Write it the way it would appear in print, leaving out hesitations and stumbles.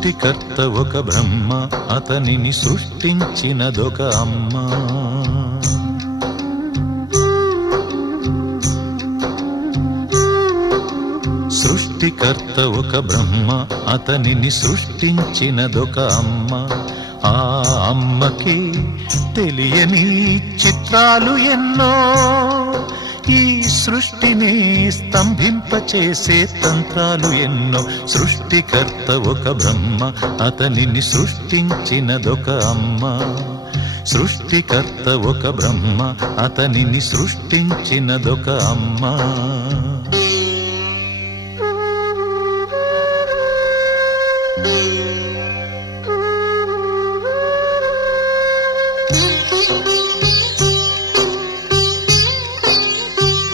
సృష్టికర్త ఒక బ్రహ్మ, అతనిని సృష్టించినదొక అమ్మ. సృష్టికర్త ఒక బ్రహ్మ, అతనిని సృష్టించినదొక అమ్మ. ఆ అమ్మకి తెలియని చిత్రాలు ఎన్నో, ఈ సృష్టిని స్తంభింపచేసే తంత్రాలు ఎన్నో. సృష్టికర్త ఒక బ్రహ్మ, అతనిని సృష్టించినదొక అమ్మ. సృష్టికర్త ఒక బ్రహ్మ, అతనిని సృష్టించినదొక అమ్మ.